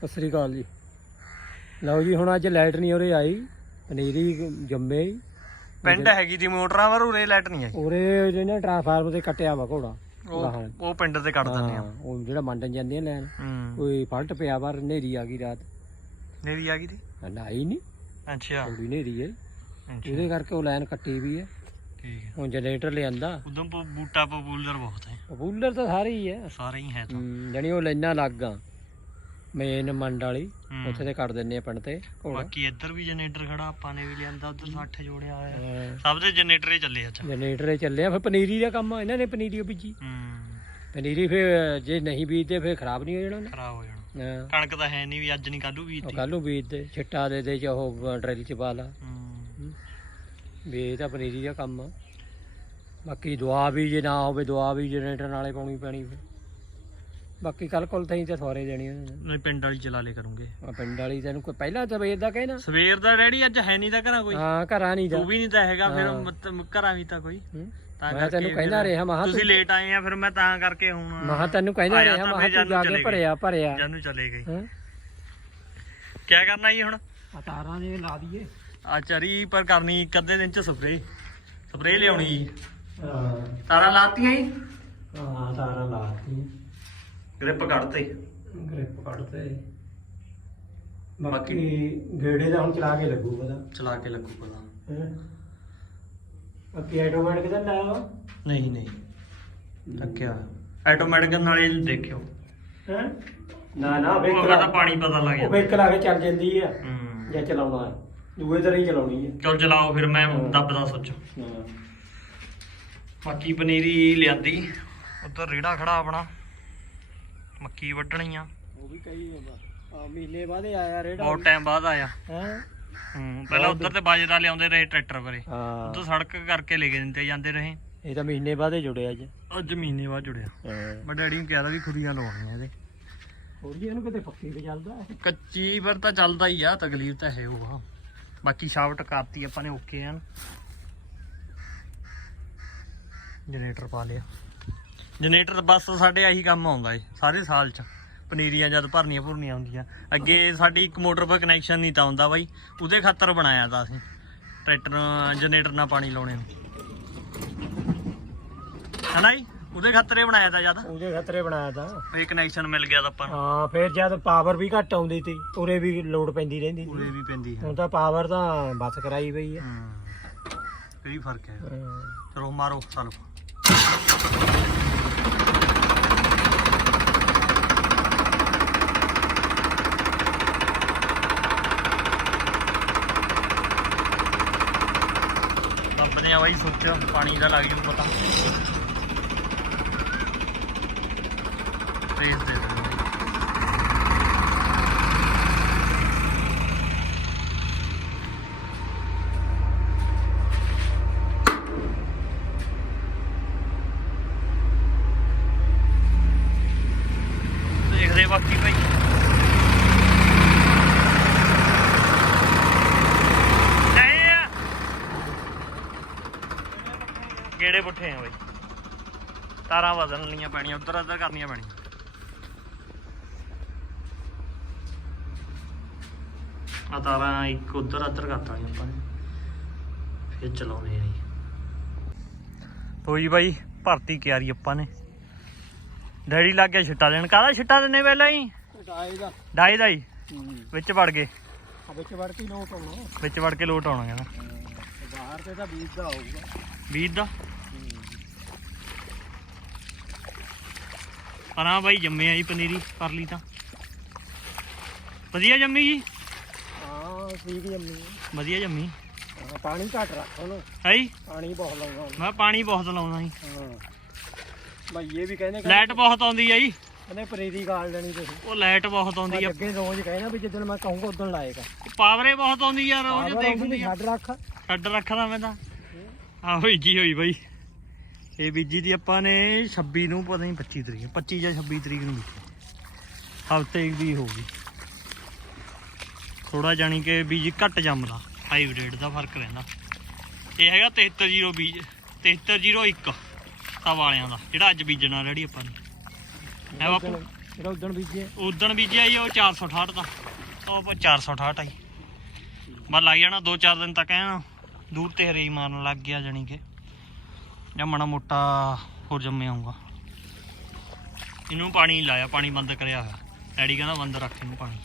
ਸਤਿ ਸ੍ਰੀ ਅਕਾਲ ਜੀ। ਲਓ ਜੀ ਹੁਣ ਅੱਜ ਲਾਈਟ ਨਹੀਂ ਉਰੇ ਆਈ। ਪਨੀਰੀ ਜੰਮੇ ਹੀ। ਪਿੰਡ ਹੈਗੀ ਦੀ ਮੋਟਰਾਂ ਪਰ ਉਰੇ ਲਾਈਟ ਨਹੀਂ ਆਈ। ਉਰੇ ਜਿਹਨੇ ਟ੍ਰਾਂਸਫਾਰਮਰ ਤੇ ਕੱਟਿਆ ਵਾ ਘੋੜਾ। ਉਹ ਗਾਹਾਂ। ਉਹ ਪਿੰਡ ਤੇ ਕੱਢ ਦਿੰਦੇ ਆ। ਹਾਂ, ਉਹ ਜਿਹੜਾ ਮੰਡਨ ਜਾਂਦੇ ਆ ਲੈਣ। ਹੂੰ। ਕੋਈ ਫਲਟ ਪਿਆ ਬਾਹਰ ਹਨੇਰੀ ਆ ਗਈ ਰਾਤ। ਨੇਰੀ ਆ ਗਈ ਦੀ ਨਾ ਆਈ ਨਹੀਂ। ਅੱਛਾ। ਥੋੜੀ ਹਨੇਰੀ ਹੈ ਅੱਛਾ। ਉਹਦੇ ਕਰਕੇ ਉਹ ਲਾਈਨ ਕੱਟੀ ਵੀ ਹੈ ਠੀਕ ਹੈ ਹੁਣ ਜਨਰੇਟਰ ਲਿਆਂਦਾ। ਉਦੋਂ ਬੂਟਾ ਪਪੂਲਰ ਬਹੁਤ ਹੈ। ਪਪੂਲਰ ਤਾਂ ਸਾਰੇ ਹੀ ਹੈ ਸਾਰੇ ਹੀ ਹੈ ਤਾਂ। ਹੂੰ, ਜਾਣੀ ਉਹ ਲਾਈਨਾਂ ਲੱਗ ਆ। ਮੇਨ ਮੰਡ ਵਾਲੀ ਹੂੰ। ਉੱਥੇ ਤੇ ਕੱਟ ਦਿੰਨੇ ਆ ਪਿੰਡ ਤੇ ਘੋੜਾ। ਬਾਕੀ ਇੱਧਰ ਵੀ ਜਨਰੇਟਰ ਖੜਾ ਆਪਾਂ ਨੇ ਵੀ ਲਿਆਂਦਾ ਉਧਰ 60 ਜੋੜਿਆ ਹੋਇਆ। ਹਾਂ। ਸਭ ਦੇ ਜਨਰੇਟਰ ਹੀ ਚੱਲੇ ਅੱਛਾ। ਜਨਰੇਟਰ ਹੀ ਚੱਲਿਆ ਫਿਰ ਪਨੀਰੀ ਦਾ ਕੰਮ ਆ, ਇਹਨਾਂ ਨੇ ਪਨੀਰੀ ਬੀਜੀ। ਹੂੰ। ਪਨੀਰੀ ਫਿਰ ਜੇ ਨਹੀਂ ਬੀਜਦੇ ਫਿਰ ਖਰਾਬ ਨਹੀਂ ਹੋ ਜਾਣਾ ਉਹਨੇ। ਖਰਾਬ ਹੋ ਜਾਣਾ। ਹਾਂ। ਕਣਕ ਤਾਂ ਹੈ ਨਹੀਂ ਵੀ ਅੱਜ ਨਹੀਂ ਕੱਲੂ ਬੀਜਦੀ। ਕੱਲ ਨੂੰ ਬੀਜਦੇ ਛਿੱਟਾ ਦੇ ਦੇ ਚ ਉਹ ਡਰੈਲ ਚ ਪਾ ਲਾ। ਹੂੰ। ਵੀ ਇਹ ਤਾਂ ਪਨੀਰੀ ਦਾ ਕੰਮ ਆ। ਬਾਕੀ ਦਵਾ ਵੀ ਜੇ ਨਾ ਹੋਵੇ ਦਵਾ ਵੀ ਜਨਰੇਟਰ ਨਾਲੇ ਪਾਉਣੀ ਪੈਣੀ ਫਿਰ। ਬਾਕੀ ਕੱਲ ਕੋਲ ਤਾਂ ਹੀ ਤਾਂ ਸਾਰੇ ਦੇਣੀ ਉਹਨਾਂ ਨੇ ਨਹੀਂ ਪਿੰਡ ਵਾਲੀ ਚਲਾ ਲੇ ਕਰੂੰਗੇ। ਆ ਪਿੰਡ ਵਾਲੀ ਤੈਨੂੰ ਕੋਈ ਪਹਿਲਾਂ ਵੇਚ ਦਾ ਕਹਿਣਾ। ਸਵੇਰ ਦਾ ਰੈਡੀ ਅੱਜ ਹੈ ਨਹੀਂ ਤਾਂ ਘਰਾਂ ਕੋਈ। ਹਾਂ ਘਰਾਂ ਨਹੀਂ ਜਾ ਤੂੰ। ਵੀ ਨਹੀਂ ਤਾਂ ਹੈਗਾ ਫਿਰ। ਮਤਲਬ ਘਰਾਂ ਵੀ ਤਾਂ ਕੋਈ। ਹੂੰ। ਤਾਂ ਮੈਂ ਤੈਨੂੰ ਕਹਿੰਦਾ ਰਿਹਾ ਮਹਾ ਤੁਸੀਂ ਲੇਟ ਆਏ ਆ ਫਿਰ ਮੈਂ ਤਾਂ ਕਰਕੇ ਹੁਣ ਮਹਾ ਤੈਨੂੰ ਕਹਿੰਦਾ ਆਇਆ ਰਿਹਾ ਤਾਂ ਮਹਾ ਤੂੰ ਜਾ ਕੇ। ਭਰਿਆ ਭਰਿਆ। ਜਾਨੂੰ ਚਲੇ ਹਾਂ। ਕੀ ਕਰਨਾ ਜੀ ਹੁਣ? ਤਾਰਾਂ ਦੇ ਲਾ ਦਈਏ। ਆ ਚਰੀ ਪਰ ਕਰਨੀ ਇੱਕ ਅੱਧੇ ਦਿਨ ਚ ਸਪਰੇ ਸਪਰੇ ਲਿਆਉਣੀ। ਜੀ ਹਾਂ। ਤਾਰਾਂ ਲਾਤੀਆਂ ਜੀ? ਹਾਂ ਤਾਰਾਂ ਲਾਤੀ ਗ੍ਰਿਪ ਕੱਢਤੇ। ਗ੍ਰਿਪ ਕੱਢਤੇ। ਬਾਕੀ ਗੇੜੇ ਦਾ ਹੁਣ ਚਲਾ ਕੇ ਲੱਗੂ ਪਤਾ। ਚਲਾ ਕੇ ਲੱਗੂ ਪਤਾ। ਹੈ? ਬਾਕੀ ਆਟੋਮੈਟਿਕ ਦਾ ਲਾਇਆ ਵਾ ਨਹੀਂ ਨਹੀਂ। ਰੱਖਿਆ। ਆਟੋਮੈਟਿਕ ਨਾਲੇ ਦੇਖਿਓ। ਹੈ? ਨਾ ਨਾ ਉਹ ਵੇਖ ਤਾਂ ਪਾਣੀ ਪਤਾ ਲੱਗ ਉਹ ਜਾਂਦਾ। ਵੇਖ ਲਾ ਕੇ ਚੱਲ ਜਾਂਦੀ ਆ। ਹੂੰ। ਜਾਂ ਚਲਾਉਣਾ ਹੈ। ਦੂਏ ਤਰ੍ਹਾਂ ਹੀ ਚਲਾਉਣੀ ਹੈ। ਚਲ ਚਲਾਓ ਫਿਰ ਮੈਂ ਦੱਬਦਾ ਸੋਚੋ। ਹਾਂ। ਮੱਕੀ ਪਨੀਰੀ ਲਿਆਂਦੀ। ਉਧਰ ਰੇੜਾ ਖੜਾ ਆਪਣਾ। ਮੱਕੀ ਵੱਢਣੀ ਆ। ਉਹ ਵੀ ਕਈ ਆ ਮਹੀਨੇ ਬਾਅਦ ਆਇਆ ਰੇੜਾ ਬਹੁਤ ਟਾਈਮ ਬਾਅਦ ਆਇਆ। ਹੈ? ਹੂੰ ਪਹਿਲਾਂ ਉਧਰ ਤੇ ਬਾਜਰਾ ਲਿਆਉਂਦੇ ਰਹੇ ਟਰੈਕਟਰ ਪਰੇ। ਹਾਂ। ਉਧਰ ਸੜਕ ਕਰਕੇ ਲੈ ਕੇ ਦਿੰਦੇ ਜਾਂਦੇ ਰਹੇ। ਇਹ ਤਾਂ ਮਹੀਨੇ ਬਾਅਦ ਹੀ ਜੁੜਿਆ ਅੱਜ। ਅੱਜ ਮਹੀਨੇ ਬਾਅਦ ਜੁੜਿਆ। ਹਾਂ। ਮੈਂ ਡੈਡੀ ਨੂੰ ਕਿਹਾ ਵੀ ਖੁਰੀਆਂ ਲਵਾਉਣੀਆਂ ਇਹਦੇ। ਥੋੜੀ ਇਹਨੂੰ ਕਿਤੇ ਪੱਕੀ ਤੇ ਚੱਲਦਾ ਹੈ। ਕੱਚੀ ਪਰ ਤਾਂ ਚੱਲਦਾ ਹੀ ਆ ਤਕਲੀਫ ਤਾਂ ਹੈ ਉਹ ਆ। ਬਾਕੀ ਸ਼ਾਫਟ ਕਰਤੀ ਆਪਾਂ ਨੇ ਓਕੇ ਆ ਜਨਰੇਟਰ ਪਾ ਲਿਆ। ਜਨਰੇਟਰ ਬਸ ਸਾਡੇ ਆਹੀ ਕੰਮ ਆਉਂਦਾ ਏ ਸਾਰੇ ਸਾਲ ਚ। ਪਨੀਰੀਆਂ ਜਦ ਭਰਨੀਆਂ ਭੁਰਨੀਆਂ ਹੁੰਦੀਆਂ। ਅੱਗੇ ਸਾਡੀ ਇੱਕ ਮੋਟਰ 'ਤੇ ਕਨੈਕਸ਼ਨ ਨਹੀਂ ਤਾਂ ਆਉਂਦਾ ਬਾਈ ਉਹਦੇ ਖਾਤਰ ਬਣਾਇਆ ਤਾਂ ਅਸੀਂ। ਟਰੈਕਟਰ ਜਨਰੇਟਰ ਨਾਲ ਪਾਣੀ ਲਾਉਣੇ ਨੂੰ। ਹਨਾ ਜੀ? ਉਹਦੇ ਖਾਤਰ ਹੀ ਬਣਾਇਆ ਤਾਂ ਜਦ ਉਹਦੇ ਖਤਰੇ ਬਣਾਇਆ ਤਾਂ। ਇਹ ਕਨੈਕਸ਼ਨ ਮਿਲ ਗਿਆ ਤਾਂ ਆਪਾਂ ਨੂੰ। ਹਾਂ ਫਿਰ ਜਦ ਪਾਵਰ ਵੀ ਘੱਟ ਆਉਂਦੀ ਤੀ ਉਰੇ ਵੀ ਲੋਡ ਪੈਂਦੀ ਰਹਿੰਦੀ ਸੀ ਉਰੇ ਵੀ ਪੈਂਦੀ ਹੈ। ਹੁਣ ਤਾਂ ਪਾਵਰ ਤਾਂ ਬਸ ਕਰਾਈ ਪਈ ਹੈ। ਹੂੰ। ਵੀ ਫ਼ਰਕ ਹੈ। ਹਾਂ। ਚਲੋ ਮਾਰੋ ਚਲੋ। ਆ ਬਾਈ ਸੁੱਚ ਪਾਣੀ ਦਾ ਲੱਗ ਜੂ ਪਤਾ। ਰੇਸ ਦੇ ਦਿੰਦੇ ਆ। ਦੇਖਦੇ ਬਾਕੀ ਭਾਈ ਨਹੀਂ ਆ ਕਿਹੜੇ ਪੁੱਠੇ ਆ ਬਾਈ ਤਾਰਾਂ ਬਦਲਣ ਲੀਆਂ ਪੈਣੀਆਂ ਉਧਰ ਉਧਰ ਕਰਨੀਆਂ ਪੈਣੀਆਂ। ਆ ਤਾਰਾਂ ਇੱਕ ਉਧਰ ਉਧਰ ਕਰਤਾ ਜੀ ਆਪਾਂ ਨੇ। ਫਿਰ ਚਲਾਉਣੇ ਆ ਜੀ। ਤੋਈ ਬਾਈ ਭਰਤੀ ਕਿਆਰੀ ਆਪਾਂ ਨੇ। ਡੈਡੀ ਲੱਗ ਗਿਆ ਛਿੱਟਾ ਦੇਣ। ਕਾਹਦਾ ਛਿੱਟਾ ਦਿੰਨੇ ਪਹਿਲਾਂ ਹੀ? ਡਾਈ ਦਾ। ਡਾਈ ਦਾ ਹੀ? ਹੂੰ। ਵਿੱਚ ਵੜ ਗਏ। ਆ ਵਿੱਚ ਵੜ ਕੇ ਲੋਟ ਆਉਣਾ। ਵਿੱਚ ਵੜ ਕੇ ਲੋਟ ਆਉਣਾ ਕਹਿੰਦਾ। ਬਾਹਰ ਤੇ ਤਾਂ ਬੀਜ ਦਾ ਆਊਗਾ ਬੀਜ ਦਾ? ਪਰਾਂ ਬਾਈ ਜੰਮੇ ਆ ਜੀ ਪਨੀਰੀ ਕਰ ਲਈ ਤਾਂ। ਵਧੀਆ ਜੰਮੀ ਜੀ? ਹਾਂ ਠੀਕ ਜੰਮੀ। ਵਧੀਆ ਜੰਮੀ। ਹਾਂ ਪਾਣੀ ਘੱਟ ਰੱਖ ਉਹਨੂੰ ਹੈ ਜੀ? ਪਾਣੀ ਬਹੁਤ ਉਹਨੂੰ। ਮੈਂ ਪਾਣੀ ਬਹੁਤ ਲਾਉਣਾ ਸੀ ਹਾਂ। ਭਾਈ ਇਹ ਵੀ ਕਹਿੰਦੇ ਲਾਈਟ ਬਹੁਤ ਆਉਂਦੀ ਆ ਜੀ। ਕਹਿੰਦੇ ਪਨੀਰੀ ਗਾਲ ਲੈਣੀ ਤੁਸੀਂ। ਉਹ ਲਾਈਟ ਬਹੁਤ ਆਉਂਦੀ ਆ। ਅੱਗੇ ਰੋਜ਼ ਕਹਿੰਦਾ ਵੀ ਜਿੱਦਣ ਮੈਂ ਕਹੂੰਗਾ ਉਦੋਂ ਲਾਏਗਾ। ਪਾਵਰੇ ਬਹੁਤ ਆਉਂਦੀ ਆ ਰੋਜ਼ ਆਹ ਦੇਖ ਵੀ ਹੁੰਦੀ ਆ। ਛੱਡ ਰੱਖ। ਛੱਡ ਰੱਖਦਾ ਮੈਂ ਤਾਂ। ਆ ਹੋਈ ਜੀ ਹੋਈ ਬਾਈ? ਇਹ ਬੀਜੀ ਦੀ ਆਪਾਂ ਨੇ 26 ਨੂੰ ਪਤਾ ਨਹੀਂ 25 ਤਰੀਕ 25 ਜਾਂ 26 ਤਰੀਕ ਨੂੰ ਬੀਜੀ ਹਫ਼ਤੇ ਦੀ ਹੋ ਗਈ ਥੋੜਾ ਜਾਣੀ ਕਿ ਬੀਜ ਘੱਟ ਜੰਮਦਾ ਹਾਈਬ੍ਰਿਡ ਦਾ ਫ਼ਰਕ ਰਹਿੰਦਾ। ਇਹ ਹੈਗਾ 7301 ਬੀਜ 7301 ਤਾਂ ਵਾਲਿਆਂ ਦਾ ਜਿਹੜਾ ਅੱਜ ਬੀਜਣਾ ਰੈਡੀ ਆਪਾਂ ਨੇ। ਹੈ ਬਾਪੂ? ਜਿਹੜਾ ਉਦਣ ਬੀਜੇ ਉਦਣ ਬੀਜਿਆ। ਜੀ ਉਹ 468 ਦਾ। ਉਹ ਆਪਾਂ 468 ਆਈ ਮੈਂ ਲੱਗ ਜਾਣਾ 2-4 ਦਿਨ ਤੱਕ ਐ ਦੂਰ ਤੇ ਹਰੇ ਮਾਰਨ ਲੱਗ ਗਿਆ ਜਾਣੀ ਕਿ। ਜਾਂ ਮਾੜਾ ਮੋਟਾ ਹੋਰ ਜੰਮੇ ਆਉਂਗਾ ਇਹਨੂੰ ਪਾਣੀ ਲਾਇਆ ਪਾਣੀ ਬੰਦ ਕਰਿਆ ਹੋਇਆ। ਡੈਡੀ ਕਹਿੰਦਾ ਬੰਦ ਰੱਖ ਇਹਨੂੰ ਪਾਣੀ।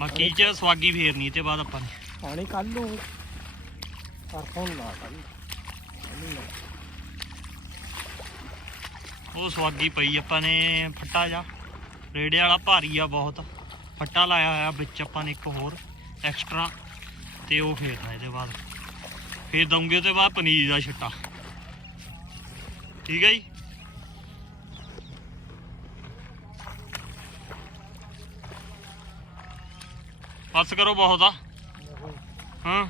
ਬਾਕੀ ਚ ਸਵਾਗੀ ਫੇਰਨੀ ਤੇ ਬਾਅਦ ਆਪਾਂ ਨੇ। ਪਾਣੀ ਕੱਲ ਨੂੰ ਪਰਸੋਂ ਲਾ ਕੱਲ ਉਹ ਸਵਾਗੀ ਪਈ ਆਪਾਂ ਨੇ ਫੱਟਾ ਜਾ ਰੇੜੇ ਵਾਲਾ ਭਾਰੀ ਆ ਬਹੁਤ। ਫੱਟਾ ਲਾਇਆ ਹੋਇਆ ਵਿੱਚ ਆਪਾਂ ਨੇ ਇੱਕ ਹੋਰ ਐਕਸਟਰਾ ਤੇ ਉਹ ਫੇਰਨਾ ਇਹਦੇ ਬਾਅਦ। ਫਿਰ ਦਊਂਗੇ ਉਹਦੇ ਬਾਅਦ ਪਨੀਰ ਦਾ ਛਿੱਟਾ। ਠੀਕ ਹੈ ਜੀ? ਬਸ ਕਰੋ ਬਹੁਤ ਆ। ਹਾਂ।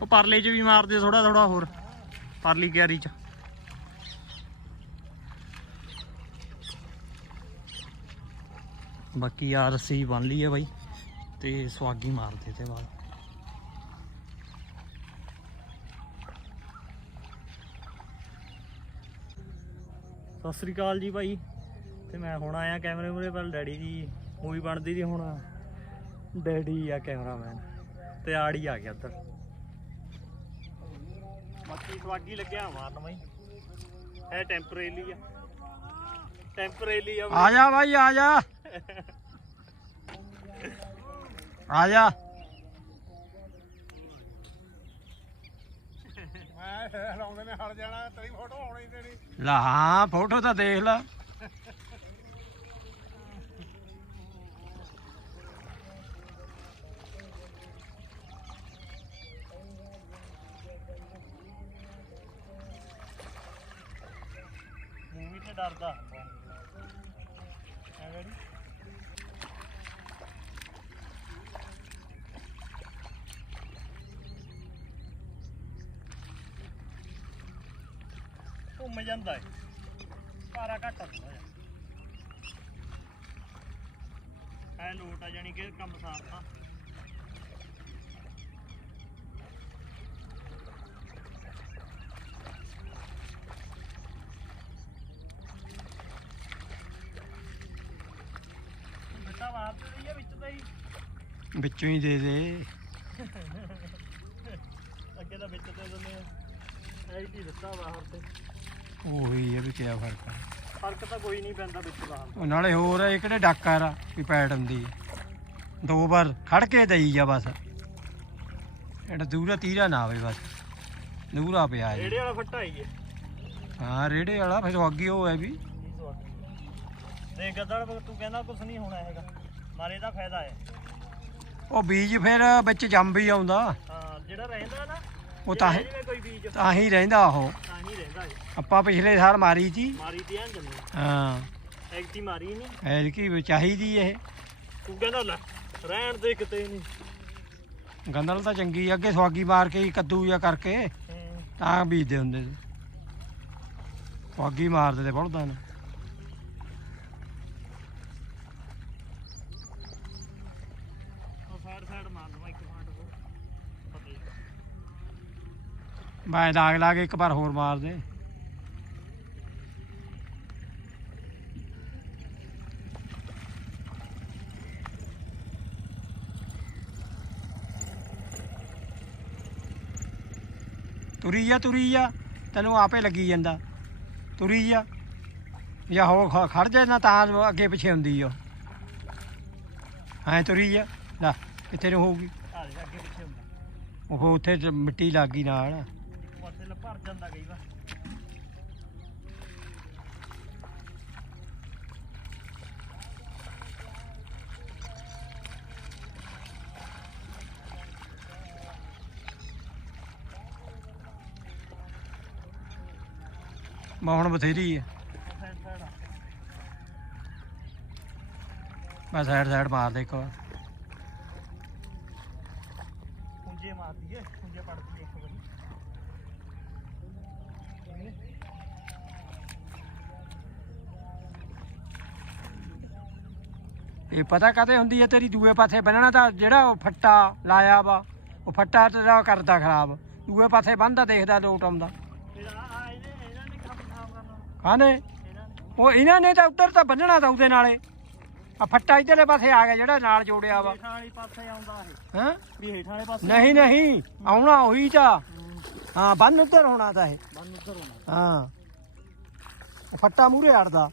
ਉਹ ਪਰਲੇ ਚ ਵੀ ਮਾਰਦੇ ਥੋੜਾ ਥੋੜਾ ਹੋਰ, ਪਰਲੀ ਕਿਆਰੀ ਚ। ਬਾਕੀ ਆ ਰੱਸੀ ਬੰਨ ਲਈ ਹੈ ਬਾਈ, ਤੇ ਸਵਾਗੀ ਮਾਰਦੇ ਤੇ ਬਾਅਦ। ਸਤਿ ਸ੍ਰੀ ਅਕਾਲ ਜੀ ਭਾਈ। ਤੇ ਮੈਂ ਹੁਣ ਆਇਆ ਕੈਮਰੇ ਮੂਰੇ ਪਰ ਡੈਡੀ ਦੀ ਮੂਵੀ ਬਣਦੀ ਦੀ ਹੁਣ ਡੈਡੀ ਆ ਕੈਮਰਾਮੈਨ। ਤੇ ਆੜੀ ਆ ਗਿਆ ਉੱਧਰ। ਬਾਕੀ ਸਵਾਗੀ ਲੱਗਿਆ ਮਾਰਨ ਬਾਈ। ਇਹ ਟੈਂਪਰੇਰੀ ਆ। ਟੈਂਪਰੇਰੀ ਆ ਆ ਜਾ ਭਾਈ ਆ ਜਾ। ਆ ਜਾ ਮੈਂ ਲਾਉਂਦੇ ਨੇ ਹਟ ਜਾਣਾ ਤੇਰੀ ਫੋਟੋ ਆਉਣੀ ਦੇਣੀ ਲਾ ਹਾਂ ਫੋਟੋ ਤਾਂ ਦੇਖ ਲੈ। ਮੂਵੀ ਤੇ ਡਰਦਾ। ਐ ਗੜੀ ਘੁੰਮ ਜਾਂਦਾ ਏ। ਭਾਰਾ ਘੱਟ ਆ ਥੋੜਾ ਜਿਹਾ। ਐ ਲੋਟ ਆ ਜਾਣੀ ਕਿ ਕੰਮ ਸਾਫ਼ ਆ। ਬਿੱਟਾ ਤੇ ਰਹੀ ਵਿੱਚ ਤਾਂ ਹੀ। ਵਿੱਚੋਂ ਹੀ ਦੇ ਦੇ। ਅੱਗੇ ਤਾਂ ਵਿੱਚ ਤੇ ਦਿੰਦੇ ਆ। ਐਡੀ ਦਿੱਤਾ ਬਾਹਰ ਤੇ। ਉਹੀ ਹੈ ਵੀ ਕਿਆ ਫ਼ਰਕ ਹੈ ਫ਼ਰਕ ਤਾਂ ਕੋਈ ਨਹੀਂ ਪੈਂਦਾ ਵਿੱਚ ਬਾਹਰ ਉਹ ਨਾਲੇ ਹੋਰ ਇਹ ਕਿਹੜੇ ਡਾਕਰ ਆ ਵੀ ਪੈਟ ਹੁੰਦੀ ਹੈ। ਦੋ ਵਾਰ ਖੜ ਕੇ ਦਈ ਜਾ ਬਸ। ਇਹਦਾ ਦੂਰਾ ਤੀਰਾ ਨਾ ਆਵੇ ਬਸ। ਦੂਰਾ ਪਿਆ ਹੈ ਰੇੜੇ ਵਾਲਾ ਫੱਟਾ ਹੀ ਹੈ। ਹਾਂ ਰੇੜੇ ਵਾਲਾ ਫਿਰ ਅੱਗੇ ਉਹ ਹੈ ਵੀ। ਦੇਖ ਗੱਦੜ ਤੂੰ ਕਹਿੰਦਾ ਕੁਝ ਨਹੀਂ ਹੋਣਾ ਹੈਗਾ। ਮਾਰੇ ਦਾ ਫਾਇਦਾ ਹੈ। ਉਹ ਬੀਜ ਫਿਰ ਵਿੱਚ ਜੰਮ ਵੀ ਆਉਂਦਾ। ਹਾਂ ਜਿਹੜਾ ਰਹਿੰਦਾ ਨਾ ਉਹ ਜੇ ਤਾਂ ਕੋਈ ਬੀਜ ਤਾਂ ਹੀ ਰਹਿੰਦਾ ਉਹ। ਤਾਂ ਨਹੀਂ ਰਹਿੰਦਾ ਇਹ। ਆਪਾਂ ਪਿਛਲੇ ਸਾਲ ਮਾਰੀ ਸੀ। ਮਾਰੀ ਤੇ ਆਂ ਜੰਮੀ। ਹਾਂ। ਐਕਟੀ ਮਾਰੀ ਨਹੀਂ ਐਲਕੀ ਵੀ ਚਾਹੀਦੀ ਇਹ। ਤੂੰ ਕਹਿੰਦਾ ਲੈ ਰਹਿਣ ਦੇ ਕਿਤੇ ਨਹੀਂ ਗੰਦਲ ਤਾਂ ਚੰਗੀ ਆ, ਅੱਗੇ ਸਵਾਗੀ ਮਾਰ ਕੇ ਹੀ ਕੱਦੂ ਜਾਂ ਕਰਕੇ ਤਾਂ ਬੀਜਦੇ ਹੁੰਦੇ ਸੀ। ਸਵਾਗੀ ਮਾਰਦੇ ਤੇ ਬੜਦਾਂ ਨੇ। ਮੈਂ ਦਾਗ ਲਾ ਕੇ ਇੱਕ ਵਾਰ ਹੋਰ ਮਾਰ ਦੇ। ਤੁਰੀ ਜਾ ਤੁਰੀ ਜਾ ਤੈਨੂੰ ਆਪੇ ਲੱਗੀ ਜਾਂਦਾ। ਤੁਰੀ ਜਾ ਜਾਂ ਹੋ ਖੜ ਜਾ ਨਾ ਤਾਂ ਅੱਗੇ ਪਿੱਛੇ ਹੁੰਦੀ ਓ ਐ ਤੁਰੀ ਜਾ ਲੈ ਕਿੱਥੇ ਨੂੰ ਹੋਊਗੀ? ਆ ਜਾ ਅੱਗੇ ਪਿੱਛੇ ਹੁੰਦਾ। ਉਹ ਉੱਥੇ ਮਿੱਟੀ ਲੱਗ ਨਾਲ। ਭਰ ਜਾਂਦਾ ਕਈ ਵਾਰ। ਮੈਂ ਹੁਣ ਬਥੇਰੀ ਹੈ ਮੈਂ ਸਾਈਡ ਸਾਈਡ ਮਾਰ ਦੇ ਇੱਕ ਵਾਰ। ਪੁੰਜੇ ਮਾਰਦੀ ਏ ਪੁੰਜੇ ਪੜਦੀ ਇੱਕ ਵਾਰੀ ਇਹ ਪਤਾ ਕਦੇ ਹੁੰਦੀ ਹੈ ਤੇਰੀ? ਦੂਏ ਪਾਸੇ ਬੰਨਣਾ ਤਾਂ ਜਿਹੜਾ ਉਹ ਫੱਟਾ ਲਾਇਆ ਵਾ, ਉਹ ਫੱਟਾ ਤੇਰਾ ਕਰਦਾ ਖਰਾਬ। ਦੂਏ ਪਾਸੇ ਬੰਨਦਾ, ਦੇਖਦਾ ਲੋਟ ਆਉਂਦਾ ਕਾਹਨੇ ਉਹ ਇਹਨਾਂ ਨੇ ਤਾਂ ਉੱਧਰ ਤਾਂ ਬੰਨਣਾ ਤਾਂ ਉਹਦੇ ਨਾਲੇ। ਆ ਫੱਟਾ ਇਧਰਲੇ ਪਾਸੇ ਆ ਗਿਆ ਜਿਹੜਾ ਨਾਲ ਜੋੜਿਆ ਵਾ। ਹੇਠਾਂ ਪਾਸੇ ਆਉਂਦਾ ਇਹ ਹਾਂ? ਵੀ ਹੇਠਾਂ ਵਾਲੇ ਪਾਸੇ ਨਹੀਂ ਨਹੀਂ, ਆਉਣਾ ਉਹੀ ਤਾਂ ਹਾਂ, ਬੰਨ ਉੱਧਰ ਹੋਣਾ ਤਾਂ ਇਹ। ਬੰਨ ਉੱਧਰ ਹੋਣਾ ਹਾਂ। ਫੱਟਾ ਮੂਰੇ ਅੜਦਾ।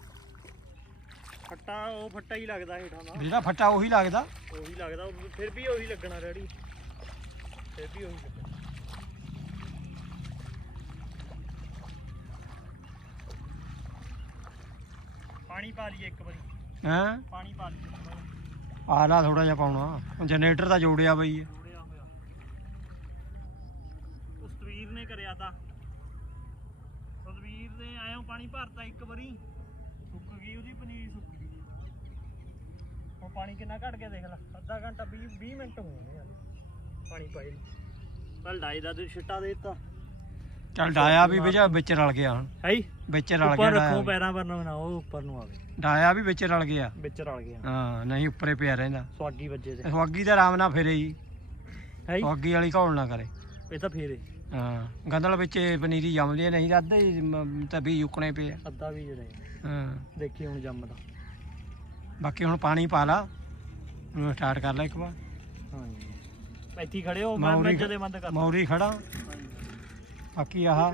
ਫੱਟਾ ਉਹ ਫੱਟਾ ਹੀ ਲੱਗਦਾ ਹੇਠਾਂ ਦਾ। ਜਿਹੜਾ ਫੱਟਾ ਉਹੀ ਲੱਗਦਾ। ਉਹੀ ਲੱਗਦਾ ਉਹ ਫਿਰ ਵੀ ਉਹੀ ਲੱਗਣਾ ਰੈਡੀ। ਫਿਰ ਵੀ ਉਹੀ ਲੱਗਣਾ। ਪਾਣੀ ਪਾ ਲਈਏ ਇੱਕ ਵਾਰੀ। ਹਾਂ? ਪਾਣੀ ਪਾ ਲਈਏ ਇੱਕ ਵਾਰੀ। ਆ ਲਾ ਥੋੜਾ ਜਿਹਾ ਪਾਉਣਾ। ਜਨਰੇਟਰ ਤਾਂ ਜੋੜਿਆ ਬਈ। ਇਹ। ਜੋੜਿਆ ਹੋਇਆ। ਉਸ ਤਵੀਰ ਨੇ ਕਰਿਆ ਤਾਂ। ਤਵੀਰ ਨੇ ਆਇਓ ਪਾਣੀ ਭਰਤਾ ਇੱਕ ਵਾਰੀ। ਸੁੱਕ ਗਈ ਉਹਦੀ ਪਨੀਰ ਸੁੱਕ ਗਈ। ਹੁਣ ਪਾਣੀ ਕਿੰਨਾ ਘਟ ਗਿਆ ਦੇਖ ਲੈ ਅੱਧਾ ਘੰਟਾ 20 20 ਮਿੰਟ ਨੇ ਹਾਲੇ ਪਾਣੀ ਪਾਏ ਨੂੰ। ਕੱਲ ਡਾਈ ਦਾ ਤੇ ਛਿੱਟਾ ਦੇ ਦਿੱਤਾ। ਚੱਲ ਡਾਇਆ ਵੀ ਵਿੱਚ ਵਿੱਚ ਰਲ ਗਿਆ ਹੁਣ। ਹੈ? ਵਿੱਚ ਰਲ ਗਿਆ ਉੱਪਰ ਡਾਇਆ ਰੱਖੋ ਵੀ। ਪੈਰਾਂ ਪਰ ਨਾ ਉਹ ਉੱਪਰ ਨੂੰ ਆਵੇ। ਡਾਇਆ ਵੀ ਵਿੱਚ ਰਲ ਗਿਆ। ਵਿੱਚ ਰਲ ਗਿਆ। ਹਾਂ ਨਹੀਂ ਉੱਪਰੇ ਪਿਆ ਰਹਿੰਦਾ। ਸਵਾਗੀ ਵੱਜੇ ਤੇ। ਸਵਾਗੀ ਤਾਂ ਆਰਾਮ ਨਾਲ ਫਿਰੇ ਜੀ ਹੈ? ਸਵਾਗੀ ਵਾਲੀ ਘੋਲ ਨਾ ਕਰੇ। ਇਹ ਤਾਂ ਫੇਰੇ। ਹਾਂ ਗੰਦਲ ਵਿੱਚ ਇਹ ਪਨੀਰੀ ਜੰਮਦੀ ਹੈ, ਨਹੀਂ ਤਾਂ ਅੱਧੇ ਹੀ ਮ- ਤਾਂ ਵੀ ਉਕਣੇ ਪਏ ਆ। ਅੱਧਾ ਵੀ ਜਿਹੜੇ ਹਾਂ। ਦੇਖੀ ਹੁਣ ਜੰਮਦਾ। ਬਾਕੀ ਹੁਣ ਪਾਣੀ ਪਾ ਲਾ। ਉਹਨੂੰ ਸਟਾਰਟ ਕਰ ਲੈ ਇੱਕ ਵਾਰ। ਹਾਂਜੀ। ਇੱਥੇ ਖੜੇ ਹੋ ਮੈਂ ਜਦੇ ਬੰਦ ਕਰ ਮੌਰੀ ਖੜਾ। ਬਾਕੀ ਆਹ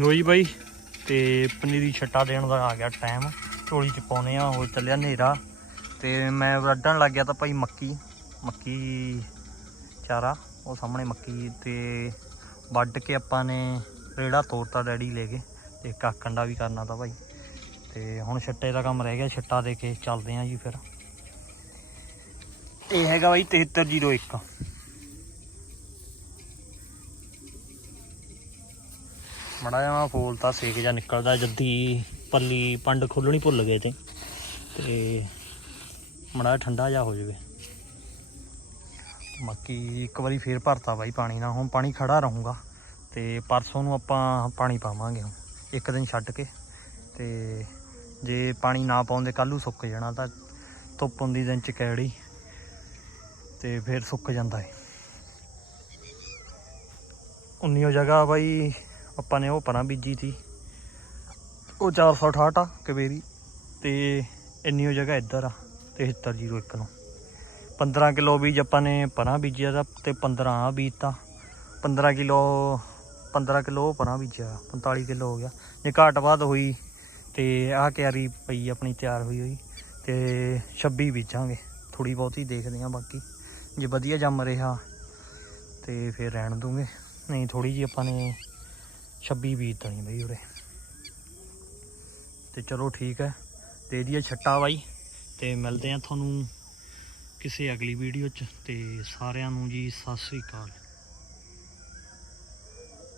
ਲੋ ਜੀ ਬਾਈ ਤੇ ਪਨੀਰੀ ਛੱਟਾ ਦੇਣ ਦਾ ਆ ਗਿਆ ਟਾਈਮ ਝੋਲੀ ਚ ਪਾਉਨੇ ਆ ਹੋ ਚੱਲਿਆ ਹਨੇਰਾ। ਤੇ ਮੈਂ ਵੱਢਣ ਲੱਗ ਗਿਆ ਤਾਂ ਭਾਈ ਮੱਕੀ ਮੱਕੀ ਚਾਰਾ ਉਹ ਸਾਹਮਣੇ ਮੱਕੀ ਤੇ ਵੱਢ ਕੇ ਆਪਾਂ ਨੇ ਰੇੜਾ ਤੋੜਤਾ ਡੈਡੀ ਲੈ ਕੇ ਤੇ ਕਾਕੰਡਾ ਵੀ ਕਰਨਾ ਤਾਂ ਭਾਈ। ਤੇ ਹੁਣ ਛੱਟੇ ਦਾ ਕੰਮ ਰਹਿ ਗਿਆ, ਛੱਟਾ ਦੇ ਕੇ ਚੱਲਦੇ ਆ ਜੀ ਫਿਰ। ਇਹ ਹੈਗਾ ਬਾਈ 7301 ਮੜਾ ਜਿਹਾ ਫੋਲ ਤਾਂ ਸੇਕ ਜਾਂ ਨਿਕਲਦਾ, ਜੱਦੀ ਪੱਲੀ ਪੰਡ ਖੋਲਣੀ ਭੁੱਲ ਗਏ ਤੇ। ਤੇ ਮੜਾ ਠੰਡਾ ਜਾ ਹੋ ਜਾਵੇ। ਬਾਕੀ ਇੱਕ ਵਾਰੀ ਫੇਰ ਭਰਤਾ ਬਾਈ ਪਾਣੀ ਨਾਲ, ਹੁਣ ਪਾਣੀ ਖੜਾ ਰਹੂਗਾ। ਤੇ ਪਰਸੋਂ ਨੂੰ ਆਪਾਂ ਪਾਣੀ ਪਾਵਾਂਗੇ ਇੱਕ ਦਿਨ ਛੱਡ ਕੇ। ਤੇ ਜੇ ਪਾਣੀ ਨਾ ਪਾਉਂਦੇ ਕੱਲ੍ਹ ਸੁੱਕ ਜਾਣਾ ਤਾਂ ਧੁੱਪ ਹੁੰਦੀ ਦਿਨ ਚ ਕੈੜੀ ਤੇ ਫਿਰ ਸੁੱਕ ਜਾਂਦਾ ਹੈ ਉਹ ਜਗ੍ਹਾ ਬਾਈ ਆਪਾਂ ਨੇ ਉਹ ਪਰਾਂ ਬੀਜੀ ਸੀ। ਉਹ 468 ਆ ਕਵੇਰੀ ਤੇ ਉਹ ਜਗ੍ਹਾ ਇੱਧਰ ਆ 7301 ਨੂੰ। 15 ਕਿਲੋ ਬੀਜ ਆਪਾਂ ਨੇ ਪਰਾਂ ਬੀਜਿਆ ਦਾ ਤੇ 15 ਆ ਬੀਜਤਾ 15 ਕਿਲੋ 15 ਕਿਲੋ ਉਹ ਪਰਾਂ ਬੀਜਿਆ 45 ਕਿਲੋ ਹੋ ਗਿਆ। ਜੇ ਘਾਟ ਬਾਅਦ ਹੋਈ ਤੇ ਆਹ ਕਿਆਰੀ ਪਈ ਆਪਣੀ, ਤਿਆਰ ਹੋਈ ਹੋਈ ਤੇ 26 ਬੀਜਾਂਗੇ। ਥੋੜੀ ਬਹੁਤੀ ਦੇਖਦੇ ਆ ਬਾਕੀ। ਜੇ ਵਧੀਆ ਜੰਮ ਰਿਹਾ ਤੇ ਫਿਰ ਰਹਿਣ ਦੂੰਗੇ। ਨਹੀਂ ਥੋੜੀ ਜੀ ਆਪਾਂ ਨੇ 26 ਬੀਜ ਤਣੀ ਬਈ ਉਰੇ। ਤੇ ਚਲੋ ਠੀਕ ਹੈ। ਦੇ ਦਈਏ ਛੱਟਾ ਬਾਈ ਤੇ ਮਿਲਦੇ ਆ ਤੁਹਾਨੂੰ ਕਿਸੇ ਅਗਲੀ ਵੀਡੀਓ 'ਚ। ਤੇ ਸਾਰਿਆਂ ਨੂੰ ਜੀ, ਸਤਿ ਸ੍ਰੀ ਅਕਾਲ।